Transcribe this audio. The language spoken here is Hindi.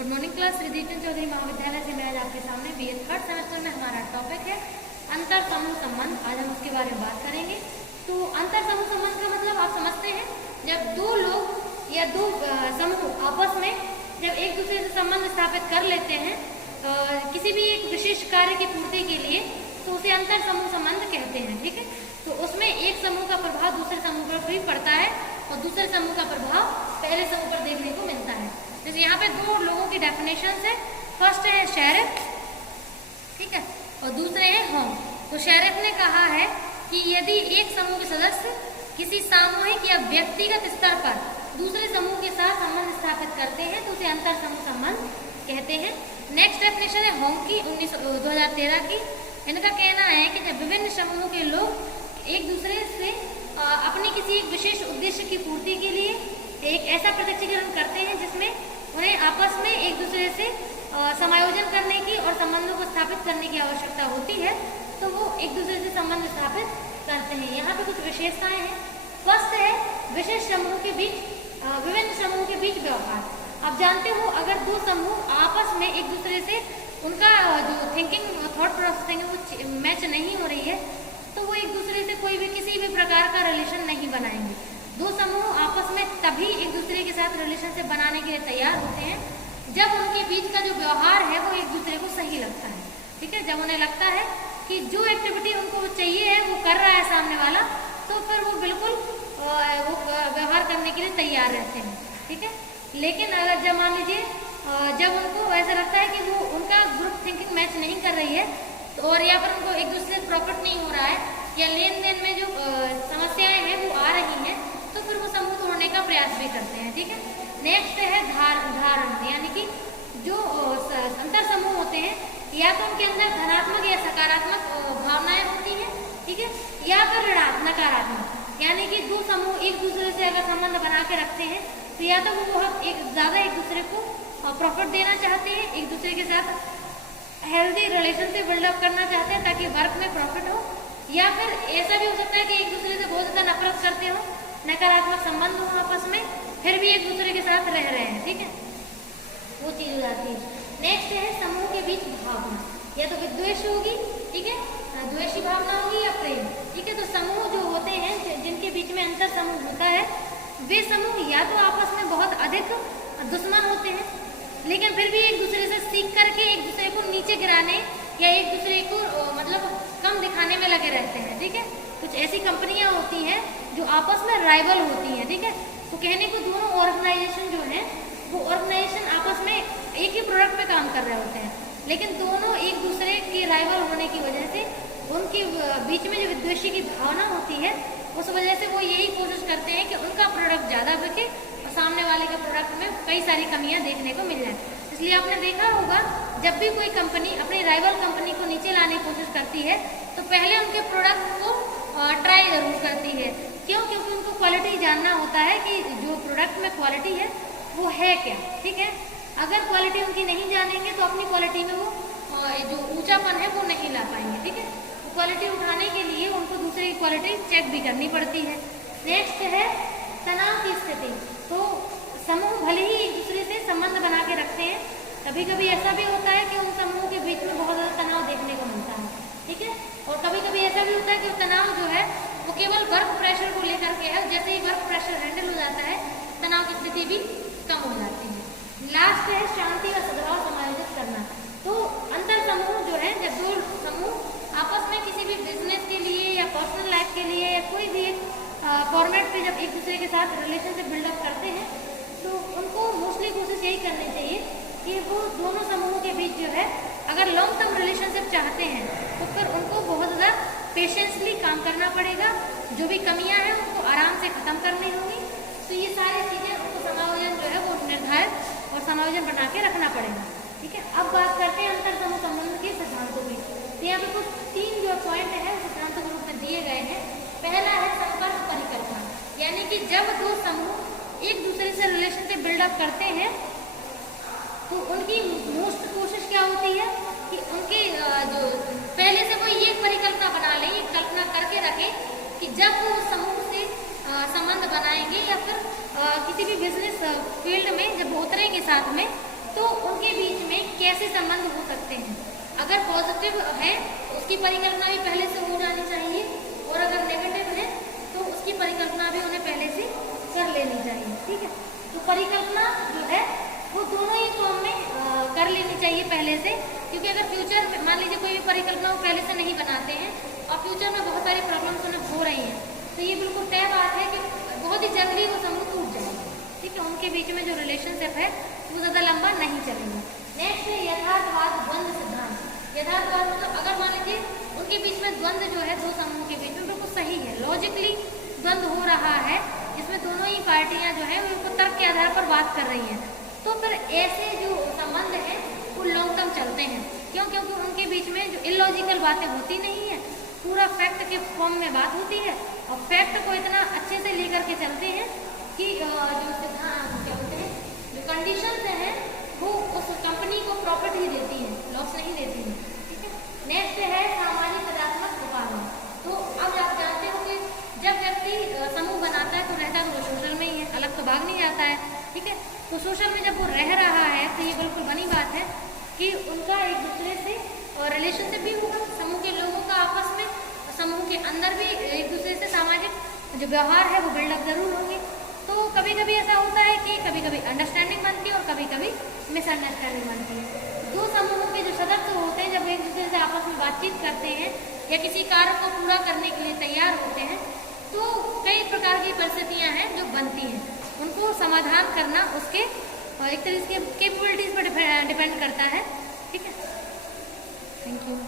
Good morning class. Riddhichand Chaudhary Mahavidyalaya से मैं आज आपके सामने बीए थर्ड सेमेस्टर में हमारा टॉपिक है अंतर समूह संबंध। आज हम उसके बारे में बात करेंगे। तो अंतर समूह संबंध का मतलब आप समझते हैं, जब दो लोग या दो समूह आपस में जब एक दूसरे से संबंध स्थापित कर लेते हैं किसी भी एक विशेष कार्य की पूर्ति के लिए, तो उसे अंतर समूह संबंध कहते हैं। ठीक है, तो उसमें एक समूह का प्रभाव दूसरे समूह पर भी पड़ता है और दूसरे समूह का प्रभाव पहले समूह पर देखने को मिलता है। जैसे यहाँ पे दो लोगों की डेफिनेशन है। फर्स्ट है शेरिफ, ठीक है, और दूसरे हैं होम। तो शेरिफ ने कहा है कि यदि एक समूह के सदस्य किसी सामूहिक या व्यक्तिगत स्तर पर दूसरे समूह के साथ संबंध स्थापित करते हैं तो उसे अंतर समूह संबंध कहते हैं। नेक्स्ट डेफिनेशन है होम की 2013 की। इनका कहना है कि जब विभिन्न समूहों के लोग एक दूसरे से अपनी किसी एक विशेष उद्देश्य की पूर्ति के लिए एक ऐसा प्रत्यक्षीकरण करते हैं जिसमें उन्हें आपस में एक दूसरे से समायोजन करने की और संबंधों को स्थापित करने की आवश्यकता होती है, तो वो एक दूसरे से संबंध स्थापित करते हैं। यहाँ पे कुछ विशेषताएं हैं। फर्स्ट है विशेष समूह के बीच विभिन्न समूह के बीच व्यवहार। आप जानते हो, अगर दो समूह आपस में एक दूसरे से उनका जो थिंकिंग थॉट प्रोसेसिंग है वो मैच नहीं हो रही है, तो वो एक दूसरे से कोई भी किसी भी प्रकार का रिलेशन नहीं बनाएंगे। दो समूह आपस में तभी एक दूसरे के साथ रिलेशनशिप बनाने के लिए तैयार होते हैं जब उनके बीच का जो व्यवहार है वो एक दूसरे को सही लगता है। ठीक है, जब उन्हें लगता है कि जो एक्टिविटी उनको चाहिए है वो कर रहा है सामने वाला, तो फिर वो बिल्कुल वो व्यवहार करने के लिए तैयार रहते हैं। ठीक है, लेकिन अगर जब मान लीजिए जब उनको ऐसा लगता है कि वो उनका ग्रुप थिंकिंग मैच नहीं कर रही है, तो और या फिर उनको एक दूसरे से प्रॉफिट नहीं हो रहा है या लेन देन में जो समस्याएं हैं वो आ रही हैं, तो फिर वो समूह तोड़ने का प्रयास भी करते हैं। ठीक है, नेक्स्ट है धारण, यानी कि जो अंतर समूह होते हैं या तो उनके अंदर धनात्मक या सकारात्मक भावनाएं होती हैं, ठीक है, या फिर नकारात्मक, यानी कि दो समूह एक दूसरे से अगर संबंध बना के रखते हैं तो या तो वो एक दूसरे को प्रॉफिट देना चाहते हैं, एक दूसरे के साथ हेल्दी रिलेशनशिप बिल्डअप करना चाहते हैं ताकि वर्क में प्रॉफिट हो, या फिर ऐसा भी हो सकता है कि एक दूसरे से बहुत ज़्यादा नफरत करते हो, नकारात्मक संबंध हो आपस में, फिर भी एक दूसरे के साथ रह रहे हैं। ठीक है, वो चीज हो जाती है। नेक्स्ट है समूह के बीच भावना, या तो विद्वेष होगी, ठीक है, द्वेषी भावना होगी या प्रेम। ठीक है, तो समूह जो होते हैं जिनके बीच में अंतर समूह होता है, वे समूह या तो आपस में बहुत अधिक दुश्मन होते हैं, लेकिन फिर भी एक दूसरे से सीख करके एक दूसरे को नीचे गिराने या एक दूसरे को मतलब कम दिखाने में लगे रहते हैं। ठीक है, कुछ ऐसी कंपनियां होती हैं जो आपस में राइवल होती हैं। ठीक है, तो कहने को दोनों ऑर्गेनाइजेशन जो है वो ऑर्गेनाइजेशन आपस में एक ही प्रोडक्ट पे काम कर रहे होते हैं, लेकिन दोनों एक दूसरे के राइवल होने की वजह से उनके बीच में जो विद्वेषी की भावना होती है उस वजह से वो यही कोशिश करते हैं कि उनका प्रोडक्ट ज़्यादा बिके और सामने वाले के प्रोडक्ट में कई सारी कमियां देखने को मिल जाए। इसलिए आपने देखा होगा, जब भी कोई कंपनी अपनी राइवल कंपनी को नीचे लाने की कोशिश करती है तो पहले उनके प्रोडक्ट को ट्राई जरूर करती है। क्यों? क्योंकि उनको क्वालिटी जानना होता है कि जो प्रोडक्ट में क्वालिटी है वो है क्या। ठीक है, अगर क्वालिटी उनकी नहीं जानेंगे तो अपनी क्वालिटी में वो जो ऊंचापन है वो नहीं ला पाएंगे। ठीक है, तो क्वालिटी उठाने के लिए उनको दूसरे की क्वालिटी चेक भी करनी पड़ती है। नेक्स्ट है तनाव की स्थिति। तो समूह भले ही एक दूसरे से संबंध बना के रखते हैं, कभी कभी ऐसा भी होता है कि उन समूहों के बीच में बहुत ज़्यादा तनाव देखने को मिलता है। ठीक है, और कभी कभी ऐसा भी होता है कि तनाव जो है वो केवल वर्क प्रेशर को लेकर के है, जैसे ही वर्क प्रेशर हैंडल हो जाता है तनाव की स्थिति भी कम हो जाती है। लास्ट है शांति और सद्भाव समायोजित करना। तो अंतर समूह जो है, जब दो समूह आपस में किसी भी बिजनेस के लिए या पर्सनल लाइफ के लिए या कोई भी एक फॉर्मेट पे जब एक दूसरे के साथ रिलेशनशिप बिल्डअप करते हैं तो उनको मोस्टली कोशिश यही करनी चाहिए कि वो दोनों समूहों के बीच जो है अगर लॉन्ग टर्म रिलेशनशिप चाहते हैं तो फिर उनको बहुत ज़्यादा पेशेंसली काम करना पड़ेगा, जो भी कमियां हैं उनको आराम से ख़त्म करनी होगी। तो ये सारी चीज़ें उनको समायोजन जो है वो निर्धारित और समायोजन बना के रखना पड़ेगा। ठीक है, अब बात करते हैं अंतर समूह संबंध के सिद्धांतों की। तो यहाँ पे कुछ 3 जो पॉइंट है सिद्धांतों के रूप में दिए गए हैं। पहला है संपर्क परिकल्पना, यानी कि जब दो समूह एक दूसरे से रिलेशनशिप बिल्डअप करते हैं तो उनकी मोस्ट कोशिश क्या होती है कि उनके जो पहले से कोई ये परिकल्पना बना लें, ये कल्पना करके रखें कि जब वो समूह से संबंध बनाएंगे या फिर किसी भी बिजनेस फील्ड में जब उतरेंगे साथ में, तो उन संबंध हो सकते हैं। अगर पॉजिटिव है उसकी परिकल्पना भी पहले से हो जानी चाहिए, और अगर नेगेटिव है तो उसकी परिकल्पना भी उन्हें पहले से कर लेनी चाहिए। ठीक है, तो परिकल्पना जो है वो दोनों ही फॉर्म में कर लेनी चाहिए पहले से, क्योंकि अगर फ्यूचर में मान लीजिए कोई भी परिकल्पना वो पहले से नहीं बनाते हैं और फ्यूचर में बहुत सारी प्रॉब्लम्स उन्हें हो रही हैं, तो ये बिल्कुल तय बात है कि बहुत ही जल्दी वो समूह टूट जाएगा। ठीक है, उनके बीच में जो रिलेशनशिप है वो ज़्यादा लंबा नहीं चलेगा। नेक्स्ट है यथार्थवाद द्वंद्व सिद्धांत। यथार्थवाद मतलब अगर मान लीजिए उनके बीच में द्वंद्व जो है दो समूह के बीच में बिल्कुल सही है, लॉजिकली द्वंद्व हो रहा है, जिसमें दोनों ही पार्टियां जो है वो तर्क के आधार पर बात कर रही हैं, तो फिर ऐसे जो संबंध है वो लॉन्ग टर्म चलते हैं। क्यों? क्योंकि उनके बीच में जो इलॉजिकल बातें होती नहीं है, पूरा फैक्ट के फॉर्म में बात होती है, और फैक्ट को इतना अच्छे से लेकर के चलते हैं कि जो सिद्धांत क्या होते हैं, जो कंडीशंस हैं वो उस कंपनी को प्रॉफिट ही देती हैं, लॉस नहीं देती हैं। ठीक है, नेक्स्ट है सामाजिक तदात्मक उपाय। तो अब आप जानते हो कि जब व्यक्ति समूह बनाता है तो रहता तो वो सोशल में ही है, अलग तो भाग नहीं जाता है। ठीक है, तो सोशल में जब वो रह रहा है तो ये बिल्कुल बनी बात है कि उनका एक दूसरे से रिलेशनशिप भी होगा, समूह के लोगों का आपस में, समूह के अंदर भी एक दूसरे से सामाजिक जो व्यवहार है वो बिल्डअप जरूर होंगे। तो कभी कभी ऐसा होता है कि कभी कभी अंडरस्टैंडिंग बनती है और कभी कभी मिसअंडरस्टैंडिंग बनती है। दो समूहों के जो सदस्य होते हैं जब एक दूसरे से आपस में बातचीत करते हैं या किसी कार्य को पूरा करने के लिए तैयार होते हैं, तो कई प्रकार की परिस्थितियां हैं जो बनती हैं, उनको समाधान करना उसके एक तरह के कैपेबिलिटीज पर डिपेंड करता है। ठीक है, थैंक यू।